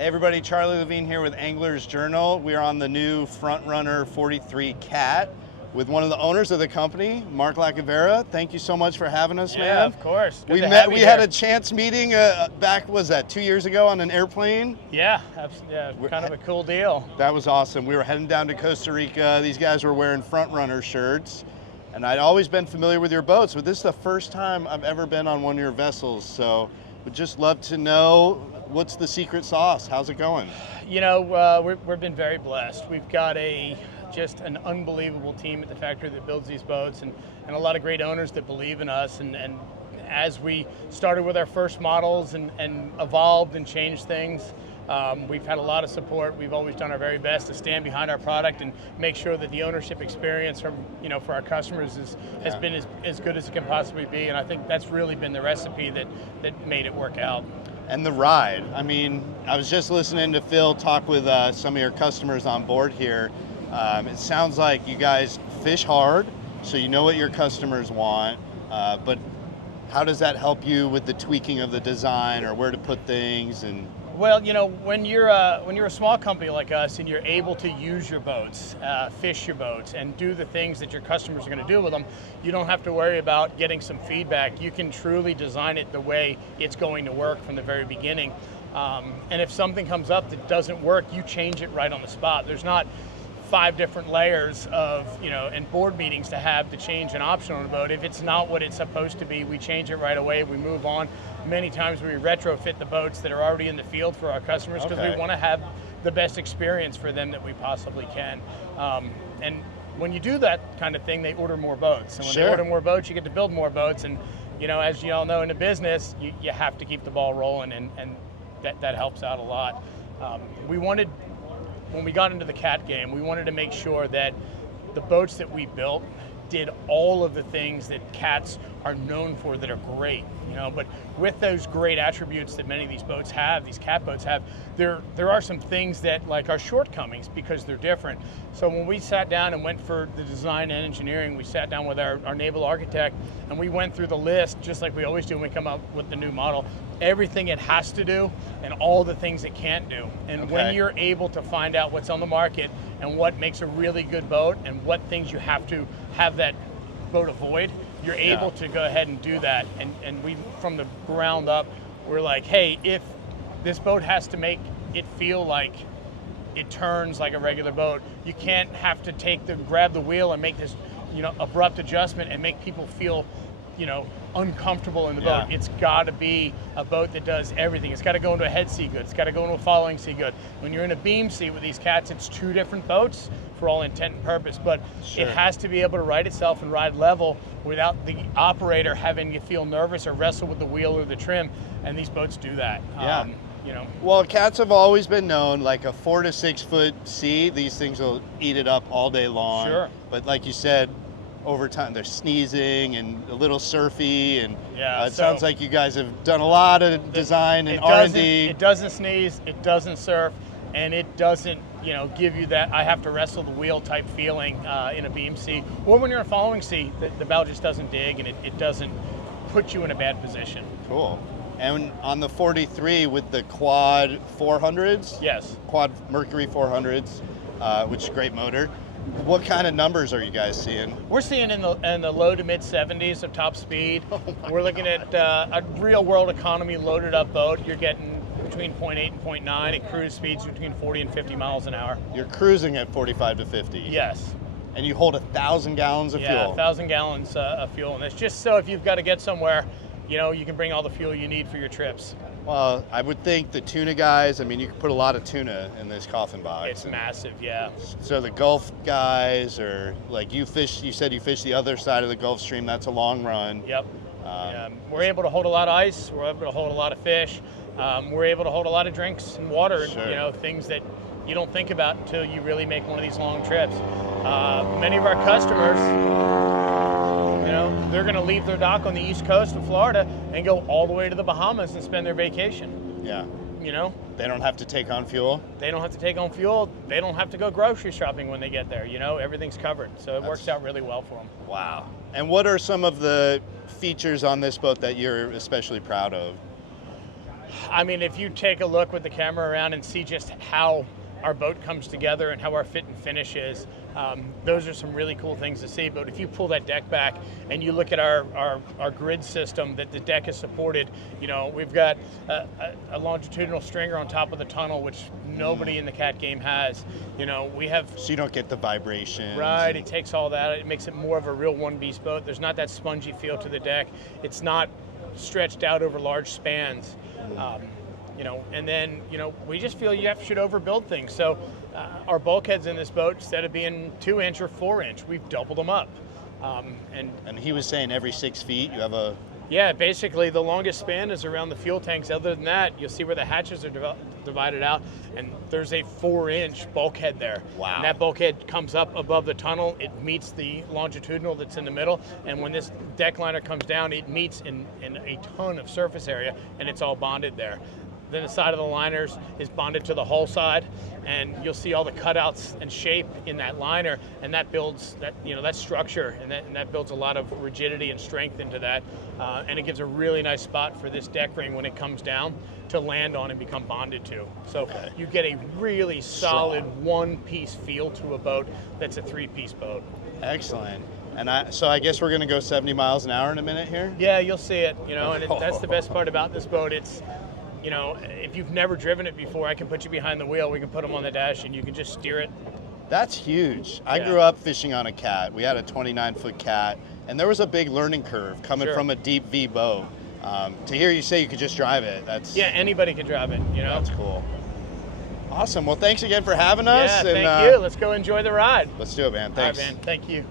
Hey everybody, Charlie Levine here with Anglers Journal. We are on the new Frontrunner 43 Cat with one of the owners of the company, Mark Lacovara. Thank you so much for having us, man. Yeah, of course. We had a chance meeting back, was that 2 years ago on an airplane? Yeah, kind of a cool deal. That was awesome. We were heading down to Costa Rica. These guys were wearing Frontrunner shirts. And I'd always been familiar with your boats, but this is the first time I've ever been on one of your vessels. So would just love to know, what's the secret sauce? How's it going? You know, we've been very blessed. We've got just an unbelievable team at the factory that builds these boats, and a lot of great owners that believe in us. And as we started with our first models and evolved and changed things, we've had a lot of support. We've always done our very best to stand behind our product and make sure that the ownership experience for our customers has been as good as it can possibly be. And I think that's really been the recipe that made it work out. And the ride. I mean, I was just listening to Phil talk with some of your customers on board here. It sounds like you guys fish hard, so you know what your customers want, but how does that help you with the tweaking of the design or where to put things? And well, you know, when you're a small company like us and you're able to use your boats, fish your boats, and do the things that your customers are going to do with them, you don't have to worry about getting some feedback. You can truly design it the way it's going to work from the very beginning. And if something comes up that doesn't work, you change it right on the spot. There's not 5 different layers of, and board meetings to have to change an option on a boat. If it's not what it's supposed to be, we change it right away, we move on. Many times we retrofit the boats that are already in the field for our customers because we want to have the best experience for them that we possibly can. And when you do that kind of thing, they order more boats. And when they order more boats, you get to build more boats. And as you all know in the business, you have to keep the ball rolling, and that helps out a lot. When we got into the Cat game, we wanted to make sure that the boats that we built did all of the things that Cats are known for that are great, but with those great attributes that many of these boats have, these Cat boats have, there are some things that are shortcomings because they're different. So when we sat down and went for the design and engineering, we sat down with our naval architect and we went through the list, just like we always do when we come up with the new model, everything it has to do and all the things it can't do. And when you're able to find out what's on the market and what makes a really good boat and what things you have to have that boat avoid, you're able to go ahead and do that. And we, from the ground up, we're like, hey, if this boat has to make it feel like it turns like a regular boat, you can't have to grab the wheel and make this abrupt adjustment and make people feel uncomfortable in the boat. It's got to be a boat that does everything. It's got to go into a head sea good. It's got to go into a following sea good. When you're in a beam seat with these Cats, it's 2 different boats for all intent and purpose, but it has to be able to right itself and ride level without the operator having to feel nervous or wrestle with the wheel or the trim, and these boats do that. Well, Cats have always been known, like a 4 to 6 foot sea, these things will eat it up all day long. But like you said, over time they're sneezing and a little surfy, and it sounds like you guys have done a lot of design and R&D. It doesn't sneeze, it doesn't surf, and it doesn't give you that I have to wrestle the wheel type feeling in a beam sea, or when you're in a following sea, the bow just doesn't dig and it doesn't put you in a bad position. Cool. And on the 43 with the quad 400s? Yes. Quad Mercury 400s, which is a great motor. What kind of numbers are you guys seeing? We're seeing in the low to mid 70s of top speed. We're looking at a real world economy loaded up boat. You're getting between 0.8 and 0.9 at cruise speeds between 40 and 50 miles an hour. You're cruising at 45 to 50? Yes. And you hold 1,000 gallons of fuel? Yeah, 1,000 gallons of fuel. And it's just so if you've got to get somewhere, you can bring all the fuel you need for your trips. Well, I would think the tuna guys, I mean, you could put a lot of tuna in this coffin box. It's massive, yeah. So the Gulf guys, or like you said you fish the other side of the Gulf Stream, that's a long run. Yep. We're able to hold a lot of ice, we're able to hold a lot of fish, we're able to hold a lot of drinks and water, things that you don't think about until you really make one of these long trips. Many of our customers, they're going to leave their dock on the east coast of Florida and go all the way to the Bahamas and spend their vacation. Yeah. They don't have to take on fuel? They don't have to take on fuel. They don't have to go grocery shopping when they get there. Everything's covered. So it works out really well for them. Wow. And what are some of the features on this boat that you're especially proud of? I mean, if you take a look with the camera around and see just how our boat comes together and how our fit and finish is, those are some really cool things to see. But if you pull that deck back and you look at our grid system that the deck is supported, you know, we've got a longitudinal stringer on top of the tunnel, which nobody in the cat game has. You know, we have... So you don't get the vibration. Right, it takes all that. It makes it more of a real one-piece boat. There's not that spongy feel to the deck. It's not stretched out over large spans. You know, and then, you know, we just feel you should overbuild things. So our bulkheads in this boat, instead of being 2-inch or 4-inch, we've doubled them up. And he was saying every 6 feet you have a... Yeah, basically the longest span is around the fuel tanks. Other than that, you'll see where the hatches are divided out, and there's a 4-inch bulkhead there. Wow. And that bulkhead comes up above the tunnel. It meets the longitudinal that's in the middle, and when this deck liner comes down, it meets in a ton of surface area, and it's all bonded there. Then the side of the liners is bonded to the hull side, and you'll see all the cutouts and shape in that liner, and that builds that, you know, that structure, and that builds a lot of rigidity and strength into that, and it gives a really nice spot for this deck ring when it comes down to land on and become bonded to. So you get a really solid one-piece feel to a boat that's a 3-piece boat. Excellent. And so I guess we're going to go 70 miles an hour in a minute here? Yeah, you'll see it, you know, and that's the best part about this boat. It's, you know, if you've never driven it before, I can put you behind the wheel. We can put them on the dash, and you can just steer it. That's huge. I grew up fishing on a cat. We had a 29-foot cat, and there was a big learning curve coming from a deep V boat. To hear you say you could just drive it, that's... Yeah, anybody can drive it, you know? That's cool. Awesome. Well, thanks again for having us. Yeah, thank you. Let's go enjoy the ride. Let's do it, man. Thanks. All right, man. Thank you.